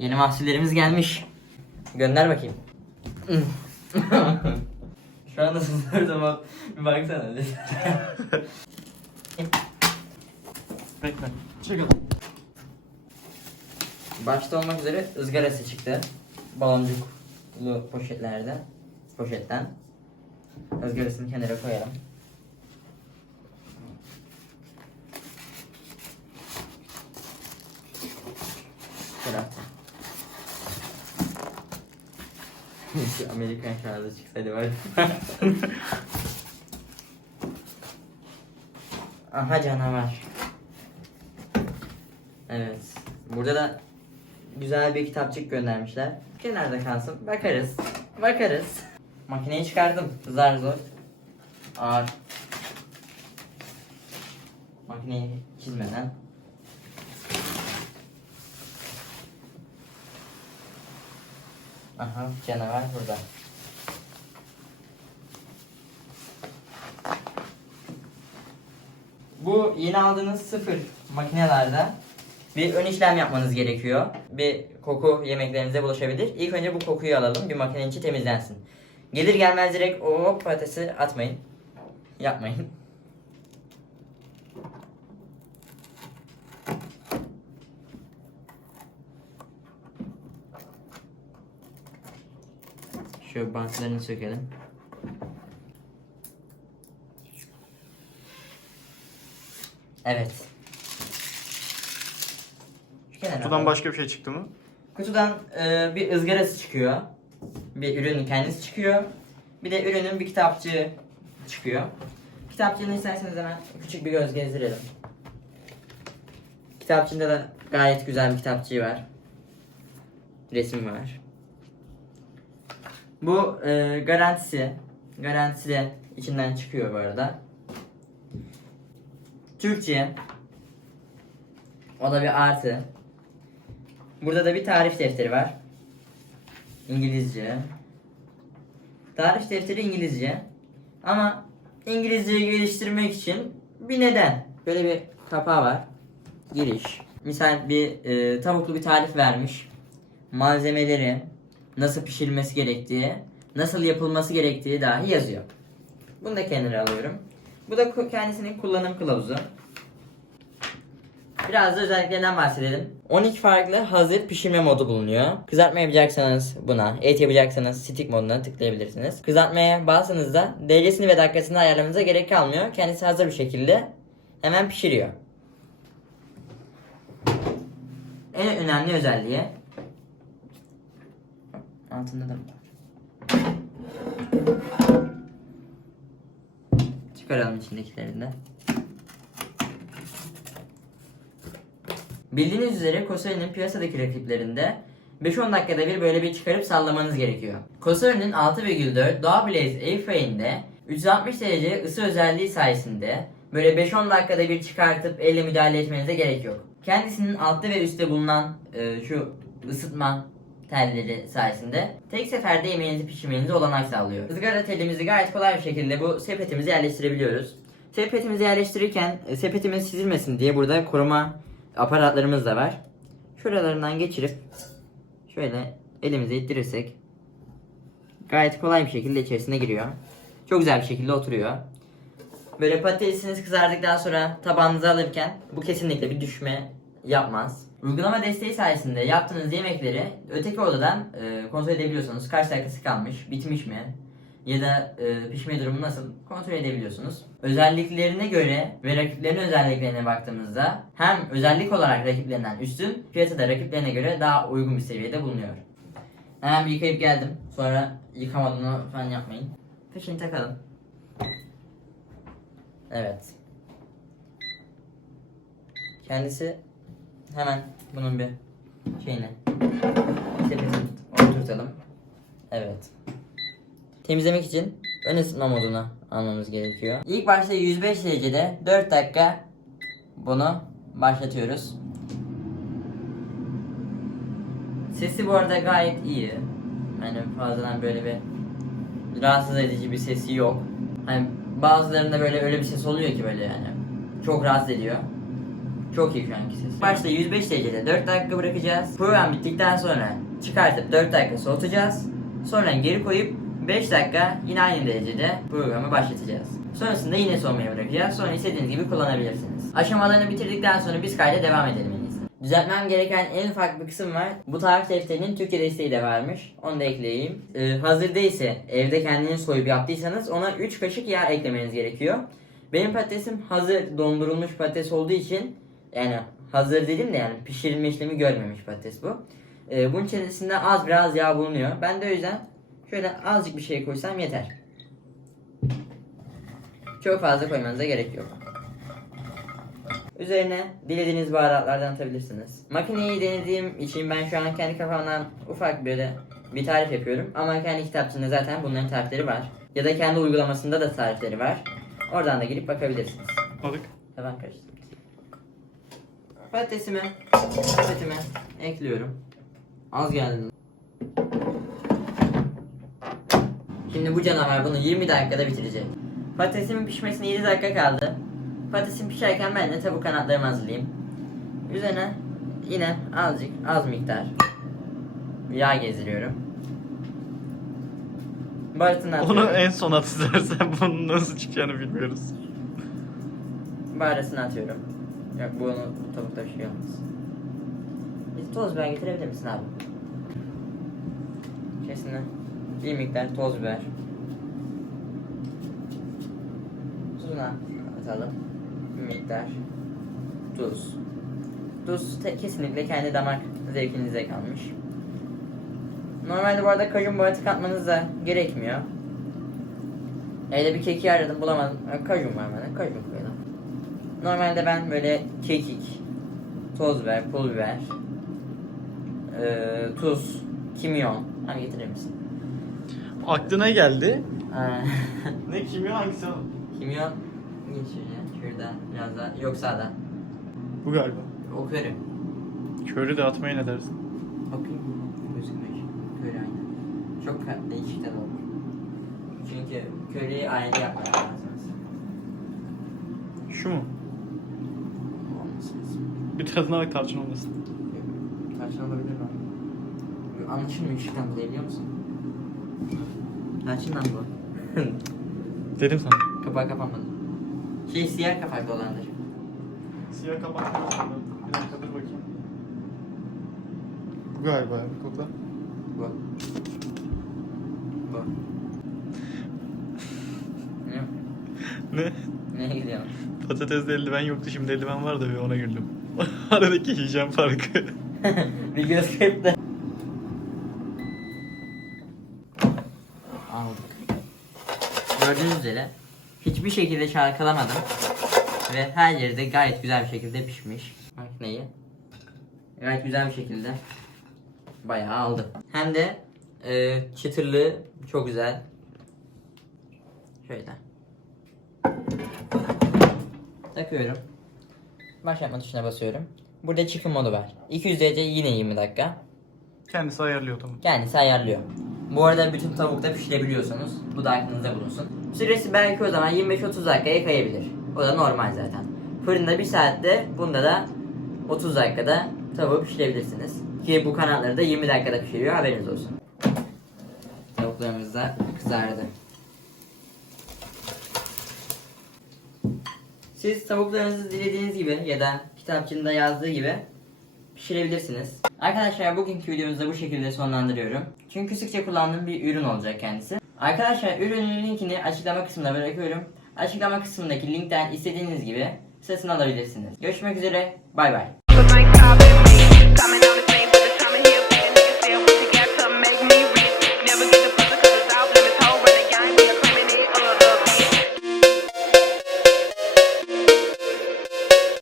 Yeni mahsullerimiz gelmiş. Gönder bakayım. Şu anda sızlar ama bir baksana. Bekle. Çekil. Başta olmak üzere ızgarası çıktı. Baloncuklu poşetlerde. Poşetten. Izgarasını kenara koyalım. Şöyle. Şu Amerikan şarjı çıksaydı var. Aha canavar. Evet. Burada da güzel bir kitapçık göndermişler. Kenarda kalsın. Bakarız. Bakarız. Makineyi çıkardım. Zar zor. Ağır. Makineyi çizmeden. Aha canavar burada. Bu yeni aldığınız sıfır makinelerde bir ön işlem yapmanız gerekiyor. Bir koku yemeklerinize bulaşabilir. İlk önce bu kokuyu alalım. Bir makinenin içi temizlensin. Gelir gelmez direkt o patatesi atmayın. Yapmayın. Şu bantlarını sökelim. Evet. Şu kenara Kutudan alalım. başka bir şey çıktı mı? Kutudan e, bir ızgarası çıkıyor. Bir ürünün kendisi çıkıyor. Bir de ürünün bir kitapçığı çıkıyor. Kitapçığını isterseniz hemen küçük bir göz gezdirelim. Kitapçığında da gayet güzel bir kitapçığı var. Resim var. Bu e, garantisi. Garantisi de içinden çıkıyor bu arada. Türkçe. O da bir artı. Burada da bir tarif defteri var. İngilizce. Tarif defteri İngilizce. Ama İngilizceyi geliştirmek için bir neden. Böyle bir kapağı var. Giriş. Misal bir e, tavuklu bir tarif vermiş. Malzemeleri, nasıl pişirilmesi gerektiği, nasıl yapılması gerektiği dahi yazıyor. Bunu da kenara alıyorum. Bu da kendisinin kullanım kılavuzu. Biraz da özelliklerinden bahsedelim. 12 farklı hazır pişirme modu bulunuyor. Kızartma yapacaksanız buna, et yapacaksanız stick moduna tıklayabilirsiniz. Kızartmaya bastığınızda derecesini ve dakikasını ayarlamanıza gerek kalmıyor. Kendisi hazır bir şekilde hemen pişiriyor. En önemli özelliği altında da var. Çıkaralım içindekilerini de. Bildiğiniz üzere Kosari'nin piyasadaki rakiplerinde 5-10 dakikada bir böyle bir çıkarıp sallamanız gerekiyor. Kosari'nin 6,4 Doğa Blaze Airfryer'inde 360 derece ısı özelliği sayesinde böyle 5-10 dakikada bir çıkartıp elle müdahale etmenize gerek yok. Kendisinin altta ve üstte bulunan e, şu ısıtma telleri sayesinde tek seferde yemeğinizi pişirmenize olanak sağlıyor. Izgara telimizi gayet kolay bir şekilde bu sepetimize yerleştirebiliyoruz. Sepetimizi yerleştirirken e, sepetimiz çizilmesin diye burada koruma aparatlarımız da var. Şuralarından geçirip şöyle elimize ittirirsek gayet kolay bir şekilde içerisine giriyor. Çok güzel bir şekilde oturuyor. Böyle patatesiniz kızardıktan sonra tabağınıza alırken bu kesinlikle bir düşme yapmaz. Uygulama desteği sayesinde yaptığınız yemekleri öteki odadan e, kontrol edebiliyorsunuz. Kaç dakikası kalmış, bitmiş mi? Ya da e, pişme durumu nasıl kontrol edebiliyorsunuz. Özelliklerine göre ve rakiplerinin özelliklerine baktığımızda hem özellik olarak rakiplerinden üstün, fiyatı da rakiplerine göre daha uygun bir seviyede bulunuyor. Hemen bir yıkayıp geldim. Sonra yıkamadığını falan yapmayın. Fişini takalım. Evet. Kendisi hemen bunun bir şeyini tepesine oturtalım. Evet. Temizlemek için ön ısıtma moduna almamız gerekiyor. İlk başta 105 derecede 4 dakika bunu başlatıyoruz. Sesi bu arada gayet iyi. Yani fazladan böyle bir rahatsız edici bir sesi yok. Hani bazılarında böyle öyle bir ses oluyor ki böyle yani. Çok rahatsız ediyor. Çok iyi şu anki ses. Başta 105 derecede 4 dakika bırakacağız. Program bittikten sonra çıkartıp 4 dakika soğutacağız. Sonra geri koyup 5 dakika yine aynı derecede programı başlatacağız. Sonrasında yine soğumaya bırakacağız. Sonra istediğiniz gibi kullanabilirsiniz. Aşamalarını bitirdikten sonra biz kayda devam edelim en. Düzeltmem gereken en ufak bir kısım var. Bu tarif defterinin Türkçe desteği de varmış. Onu da ekleyeyim. Ee, hazır değilse evde kendiniz soyup yaptıysanız ona 3 kaşık yağ eklemeniz gerekiyor. Benim patatesim hazır dondurulmuş patates olduğu için yani hazır dedim de yani pişirilme işlemi görmemiş patates bu. Ee, bunun içerisinde az biraz yağ bulunuyor. Ben de o yüzden şöyle azıcık bir şey koysam yeter. Çok fazla koymanıza gerek yok. Üzerine dilediğiniz baharatlardan atabilirsiniz. Makineyi denediğim için ben şu an kendi kafamdan ufak böyle bir tarif yapıyorum. Ama kendi kitapçığında zaten bunların tarifleri var. Ya da kendi uygulamasında da tarifleri var. Oradan da girip bakabilirsiniz. Balık. Tamam karıştırdım. Patatesimi, patatesime ekliyorum. Az geldi. Şimdi bu canavar bunu 20 dakikada bitirecek. Patatesimin pişmesine 7 dakika kaldı. Patatesim pişerken ben de tavuk kanatlarımı hazırlayayım. Üzerine yine azıcık, az miktar yağ gezdiriyorum. Baharatını Onu atıyorum. en son at istersen bunun nasıl çıkacağını bilmiyoruz. Baharatını atıyorum. Yok bu onu bu tavukta bir şey olmaz. Bir toz biber getirebilir misin abi? İçerisine bir miktar toz biber. Tuzunu atalım. Bir miktar tuz. Tuz te- kesinlikle kendi damak zevkinize kalmış. Normalde bu arada kajun baharatı katmanız da gerekmiyor. Evde bir keki aradım bulamadım. Kajun var bende. Kajun koyalım. Normalde ben böyle kekik, toz biber, pul biber, eee, tuz, kimyon. Hani getirir misin? Aklına geldi. Ne kimya hangisi o? kimyon geçiyor ya. Şurada biraz daha. Yok sağda. Bu galiba. O köri. Körü de atmaya ne dersin? Bakayım. Gözükmüyor. Köri aynı. Çok ka- değişik tadı olur. Çünkü köriyi ayrı yapmak lazım. Şu mu? Olması lazım. Bir tadına bak tarçın olmasın. Tarçın olabilir mi? Anlaşılmıyor ışıktan dolayı biliyor musun? Tarçından bu. Dedim sana. Kapağı kapanmadı. Şey siyah kapaklı olandır. Siyah kapak Bir dakika dur bakayım. Bu galiba ya. Bir kokla. Bu. Bu. Ne? Ne? Neye gidiyor? Patatesde eldiven yoktu şimdi eldiven var da bir ona güldüm. Aradaki hijyen farkı. kırptı. Aldık. Gördüğünüz üzere hiçbir şekilde çalkalamadım. Ve her yeri de gayet güzel bir şekilde pişmiş. Makineyi gayet güzel bir şekilde bayağı aldı. Hem de e, çıtırlığı çok güzel. Şöyle. Takıyorum. Başlatma tuşuna basıyorum. Burada çıkım modu var. 200 derece yine 20 dakika. Kendisi ayarlıyor tamam. Kendisi ayarlıyor. Bu arada bütün tavukta pişirebiliyorsunuz. Bu da aklınızda bulunsun. Süresi belki o zaman 25-30 dakikaya kayabilir. O da normal zaten. Fırında 1 saatte, bunda da 30 dakikada tavuğu pişirebilirsiniz. Ki bu kanatları da 20 dakikada pişiriyor haberiniz olsun. Tavuklarımız da kızardı. Siz tavuklarınızı dilediğiniz gibi ya da kitapçığında yazdığı gibi pişirebilirsiniz. Arkadaşlar bugünkü videomuzu bu şekilde sonlandırıyorum. Çünkü sıkça kullandığım bir ürün olacak kendisi. Arkadaşlar ürünün linkini açıklama kısmına bırakıyorum. Açıklama kısmındaki linkten istediğiniz gibi satın alabilirsiniz. Görüşmek üzere. Bay bay.